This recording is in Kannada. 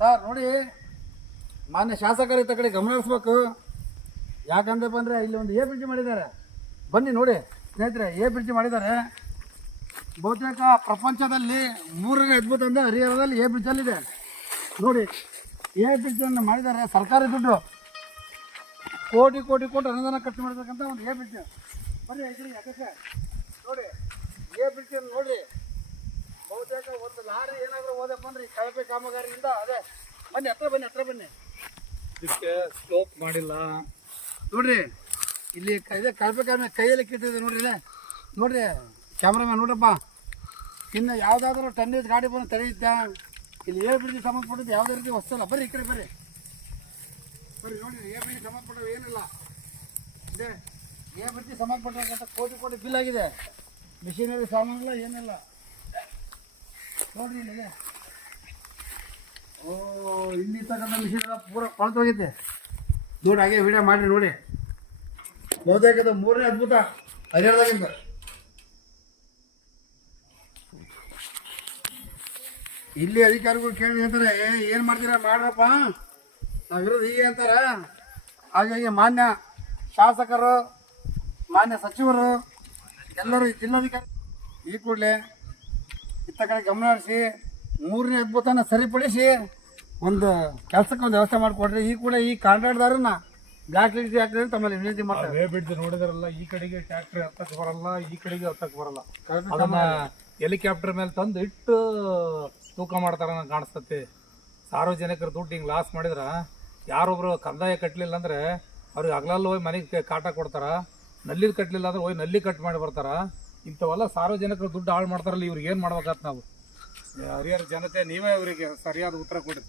ಸರ್ ನೋಡಿ, ಮಾನ್ಯ ಶಾಸಕರು ಇತ್ತ ಕಡೆ ಗಮನ ಹರಿಸ್ಬೇಕು. ಯಾಕಂದ್ರೆ ಬಂದರೆ ಇಲ್ಲಿ ಒಂದು ಎ ಬ್ರಿಡ್ಜ್ ಮಾಡಿದ್ದಾರೆ. ಬನ್ನಿ ನೋಡಿ ಸ್ನೇಹಿತರೆ, ಎ ಬ್ರಿಡ್ಜ್ ಮಾಡಿದ್ದಾರೆ. ಬಹುತೇಕ ಪ್ರಪಂಚದಲ್ಲಿ ಮೂರನೇ ಅದ್ಭುತ ಅಂದರೆ ಹರಿಹರದಲ್ಲಿ ಎ ಬ್ರಿಡ್ಜಲ್ಲಿದೆ ನೋಡಿ. ಎ ಬ್ರಿಡ್ಜನ್ನು ಮಾಡಿದ್ದಾರೆ, ಸರ್ಕಾರಿ ದುಡ್ಡು ಕೋಟಿ ಕೋಟಿ ಕೋಟಿ ಅನುದಾನ ಖರ್ಚು ಮಾಡಿರ್ತಕ್ಕಂಥ ಒಂದು ಎ ಬ್ರಿಡ್ಜ್. ಬನ್ನಿ ಇದ್ರಿ ಯಾಕೆ ನೋಡಿ, ಎ ಬ್ರಿಡ್ಜನ್ನು ನೋಡಿ. ಬಹುತೇಕ ಒಂದು ಲಾರಿ ಏನಾದರೂ ಹೋದಪ್ಪ ಅಂದ್ರೆ ಈ ಕಳಪೆ ಕಾಮಗಾರಿಯಿಂದ ಅದೇ. ಬನ್ನಿ ಹತ್ರ ಬನ್ನಿ. ಇದಕ್ಕೆ ಸ್ಲೋಪ್ ಮಾಡಿಲ್ಲ ನೋಡ್ರಿ. ಇಲ್ಲಿ ಇದೆ ಕಳಪೆ ಕೈಯಲ್ಲಿ ಕಿಟ್ಟಿದೆ ನೋಡ್ರಿ. ಇಲ್ಲೇ ನೋಡ್ರಿ ಕ್ಯಾಮ್ರಾಮ್ಯಾನ್ ನೋಡ್ರಪ್ಪ. ಇನ್ನು ಯಾವುದಾದ್ರೂ ಟನ್ನೇಜ್ ಗಾಡಿ ಬಂದು ತಡೆಯುತ್ತ. ಇಲ್ಲಿ ಎ ಬ್ರಿಡ್ಜ್ ಸಂಬಂಧಪಟ್ಟಿದ್ದು ಯಾವುದೇ ರೀತಿ ವಸ್ತಲ್ಲ. ಬರ್ರಿ ಈ ಕಡೆ ಬರ್ರಿ ನೋಡಿರಿ. ಎ ಬ್ರಿಡ್ಜ್ ಸಂಬಂಧಪಟ್ಟವು ಏನಿಲ್ಲ ಇದೆ. ಎ ಬ್ರಿಡ್ಜ್ ಸಂಬಂಧಪಟ್ಟಂಥ ಕೋಟಿ ಕೋಟಿ ಬಿಲ್ ಆಗಿದೆ. ಮಿಷಿನರಿ ಸಾಮಾನಿಲ್ಲ ಏನಿಲ್ಲ ನೋಡ್ರಿ. ಇಲ್ಲಿದೆ ಇಲ್ಲಿ ತಕ್ಕಂಥ ಮಿಷಿನ್ ಎಲ್ಲ ಪೂರ ಕೊಳ್ತು ಹೋಗೈತೆ ನೋಡಿ. ಹಾಗೆ ವಿಡಿಯೋ ಮಾಡಿರಿ ನೋಡಿ. ಬಹುತೇಕ ಮೂರನೇ ಅದ್ಭುತ ಹರಿಹರದಾಗಿಂದ. ಇಲ್ಲಿ ಅಧಿಕಾರಿಗಳು ಕೇಳಿ ಹೇಳ್ತಾರೆ, ಏನು ಮಾಡ್ತೀರಾ ಮಾಡ್ರಪ್ಪ, ನಾವಿರೋದು ಹೀಗೆ ಅಂತಾರ. ಹಾಗಾಗಿ ಮಾನ್ಯ ಶಾಸಕರು, ಮಾನ್ಯ ಸಚಿವರು ಎಲ್ಲರೂ ಜಿಲ್ಲಾಧಿಕಾರಿ ಈ ಕೂಡಲೇ ಇತ್ತ ಕಡೆ ಗಮನ ಹರಿಸಿ ಮೂರನೇ ಅದ್ಭುತನ ಸರಿಪಡಿಸಿ ಒಂದು ಕೆಲಸಕ್ಕೆ ಒಂದು ವ್ಯವಸ್ಥೆ ಮಾಡಿಕೊಡ್ರಿ. ಈ ಕೂಡ ಈ ಕಾಂಟ್ರಾಕ್ಟ್ದಾರನ್ನ ಬ್ಲ್ಯಾಕ್ ಲಿಸ್ಟ್ ಹಾಕಿದ್ರೆ ತಮ್ಮಲ್ಲಿ ವಿನಂತಿ ಮಾಡ್ತಾರೆ. ಬಿಡ್ದು ನೋಡಿದ್ರಲ್ಲ, ಈ ಕಡೆಗೆ ಟ್ರ್ಯಾಕ್ಟರ್ ಹತ್ತಕ್ಕೆ ಬರಲ್ಲ, ಈ ಕಡೆಗೆ ಹತ್ತಕ್ಕೆ ಬರಲ್ಲ. ಅದನ್ನ ಹೆಲಿಕಾಪ್ಟರ್ ಮೇಲೆ ತಂದು ಇಟ್ಟು ತೂಕ ಮಾಡ್ತಾರ ಕಾಣಿಸ್ತತಿ. ಸಾರ್ವಜನಿಕರ ದುಡ್ಡು ಹಿಂಗೆ ಲಾಸ್ ಮಾಡಿದ್ರ ಯಾರೊಬ್ರು ಕಂದಾಯ ಕಟ್ಟಲಿಲ್ಲ ಅಂದ್ರೆ ಅವ್ರಿಗೆ ಹಗಲಲ್ಲಿ ಹೋಗಿ ಮನೆಗೆ ಕಾಟ ಕೊಡ್ತಾರ. ನಲ್ಲಿ ಕಟ್ಟಲಿಲ್ಲ ಅಂದ್ರೆ ಹೋಗಿ ನಲ್ಲಿ ಕಟ್ ಮಾಡಿ ಬರ್ತಾರ. ಇಂಥವೆಲ್ಲ ಸಾರ್ವಜನಿಕರ ದುಡ್ಡು ಹಾಳು ಮಾಡ್ತಾರಲ್ಲ, ಇವ್ರಿಗೆ ಏನು ಮಾಡ್ಬೇಕಾತ್ ನಾವು? ಹರಿಹರ ಜನತೆ ನೀವೇ ಇವರಿಗೆ ಸರಿಯಾದ ಉತ್ತರ ಕೊಡಿ.